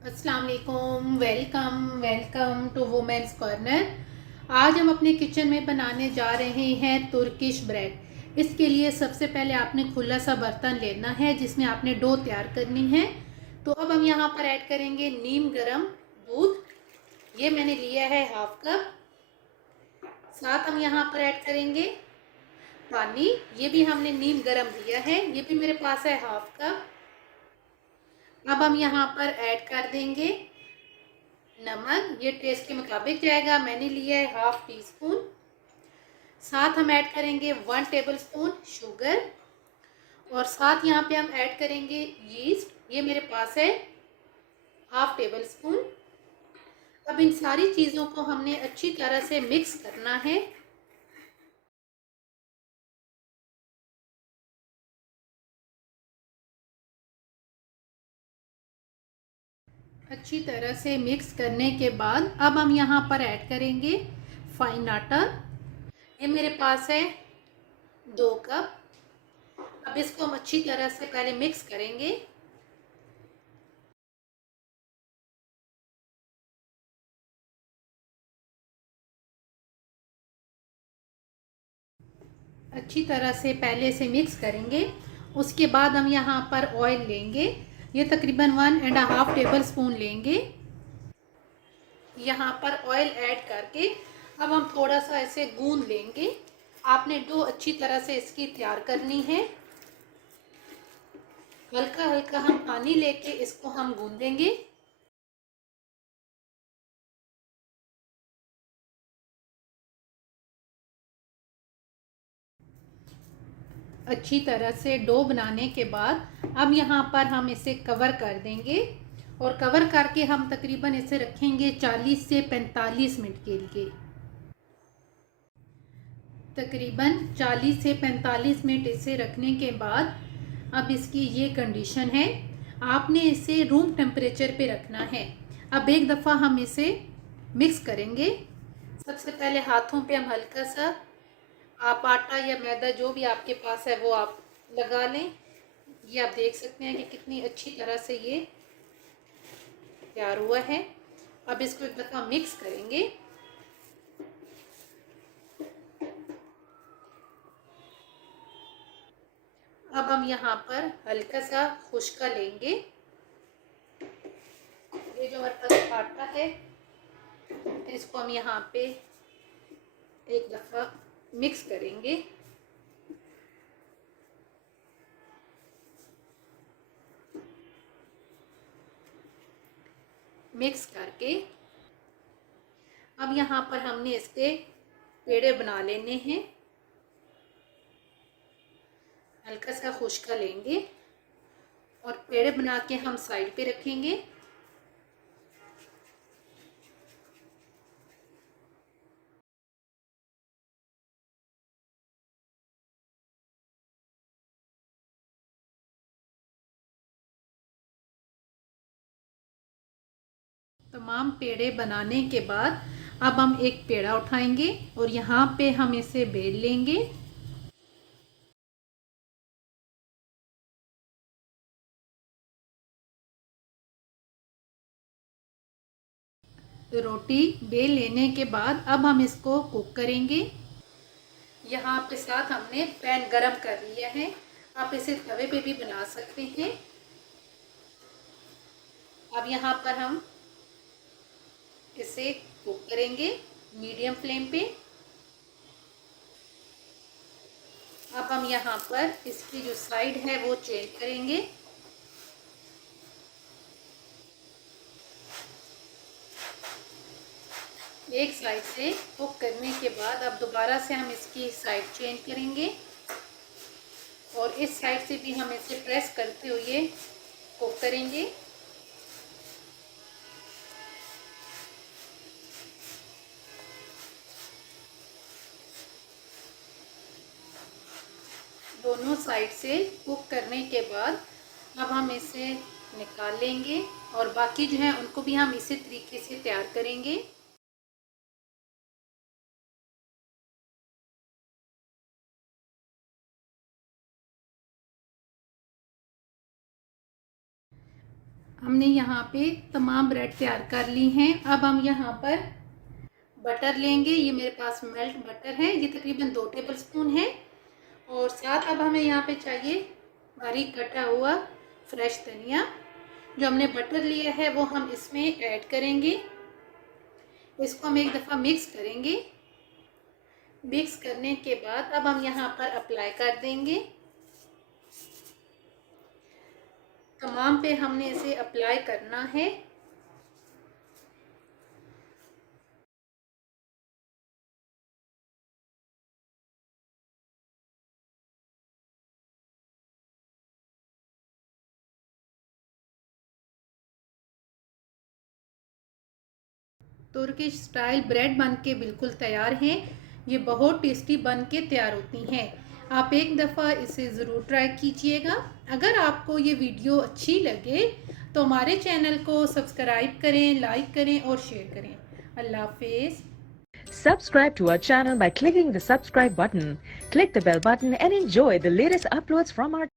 अस्सलाम वालेकुम। Welcome welcome to women's corner. आज हम अपने किचन में बनाने जा रहे हैं तुर्किश ब्रेड। इसके लिए सबसे पहले आपने खुला सा बर्तन लेना है जिसमें आपने डो तैयार करनी है। तो अब हम यहाँ पर ऐड करेंगे नीम गरम दूध। ये मैंने लिया है हाफ कप। साथ हम यहाँ पर ऐड करेंगे पानी। ये भी हमने नीम गरम लिया है, ये भी मेरे पास है हाफ कप। अब हम यहाँ पर ऐड कर देंगे नमक। ये टेस्ट के मुताबिक जाएगा, मैंने लिया है हाफ टी स्पून। साथ हम ऐड करेंगे 1 टेबल स्पून शुगर। और साथ यहाँ पे हम ऐड करेंगे यीस्ट। ये मेरे पास है हाफ टेबल स्पून। अब इन सारी चीज़ों को हमने अच्छी तरह से मिक्स करना है। अच्छी तरह से मिक्स करने के बाद अब हम यहाँ पर ऐड करेंगे फाइन आटा। ये मेरे पास है 2 कप। अब इसको हम अच्छी तरह से पहले मिक्स करेंगे। अच्छी तरह से पहले से मिक्स करेंगे। उसके बाद हम यहाँ पर ऑयल लेंगे। ये तकरीबन 1.5 टेबल स्पून लेंगे। यहाँ पर ऑयल ऐड करके अब हम थोड़ा सा ऐसे गूंद लेंगे। आपने डो अच्छी तरह से इसकी तैयार करनी है। हल्का हल्का हम पानी लेके इसको हम गूंदेंगे। अच्छी तरह से डो बनाने के बाद अब यहाँ पर हम इसे कवर कर देंगे। और कवर करके हम तकरीबन इसे रखेंगे 40 से 45 मिनट के लिए। तकरीबन 40 से 45 मिनट इसे रखने के बाद अब इसकी ये कंडीशन है। आपने इसे रूम टेम्परेचर पे रखना है। अब एक दफ़ा हम इसे मिक्स करेंगे। सबसे पहले हाथों पे हम हल्का सा, आप आटा या मैदा जो भी आपके पास है वो आप लगा लें। ये आप देख सकते हैं कि कितनी अच्छी तरह से ये तैयार हुआ है। अब इसको एक दफ़ा मिक्स करेंगे। अब हम यहाँ पर हल्का सा खुश्का लेंगे। ये जो हमारे पास आटा है इसको हम यहाँ पे एक दफ़ा मिक्स करेंगे। मिक्स करके अब यहाँ पर हमने इसके पेड़े बना लेने हैं। हल्का सा खुश्का लेंगे और पेड़े बना के हम साइड पे रखेंगे। तमाम पेड़े बनाने के बाद अब हम एक पेड़ा उठाएंगे और यहाँ पे हम इसे बेल लेंगे। रोटी बेल लेने के बाद अब हम इसको कुक करेंगे। यहाँ पे साथ हमने पैन गरम कर लिया है। आप इसे तवे पे भी बना सकते हैं। अब यहाँ पर हम इसे कुक करेंगे मीडियम फ्लेम पे। अब हम यहाँ पर इसकी जो साइड है वो चेंज करेंगे। एक साइड से कुक करने के बाद अब दोबारा से हम इसकी साइड चेंज करेंगे और इस साइड से भी हम इसे प्रेस करते हुए कुक करेंगे। दोनों साइड से कुक करने के बाद अब हम इसे निकाल लेंगे और बाकी जो है उनको भी हम इसी तरीके से तैयार करेंगे। हमने यहाँ पे तमाम ब्रेड तैयार कर ली हैं। अब हम यहाँ पर बटर लेंगे। ये मेरे पास मेल्ट बटर है, ये तकरीबन 2 टेबलस्पून है। और साथ अब हमें यहाँ पे चाहिए बारीक कटा हुआ फ्रेश धनिया। जो हमने बटर लिया है वो हम इसमें ऐड करेंगे। इसको हम एक दफ़ा मिक्स करेंगे। मिक्स करने के बाद अब हम यहाँ पर अप्लाई कर देंगे। तमाम पे हमने इसे अप्लाई करना है। तुर्किश स्टाइल ब्रेड बन के बिल्कुल तैयार हैं। ये बहुत टेस्टी बन के तैयार होती हैं। आप एक दफ़ा इसे ज़रूर ट्राई कीजिएगा। अगर आपको ये वीडियो अच्छी लगे तो हमारे चैनल को सब्सक्राइब करें, लाइक करें और शेयर करें। अल्लाह हाफिज़। Subscribe to our channel by clicking the subscribe button. Click the bell button and enjoy the latest uploads from our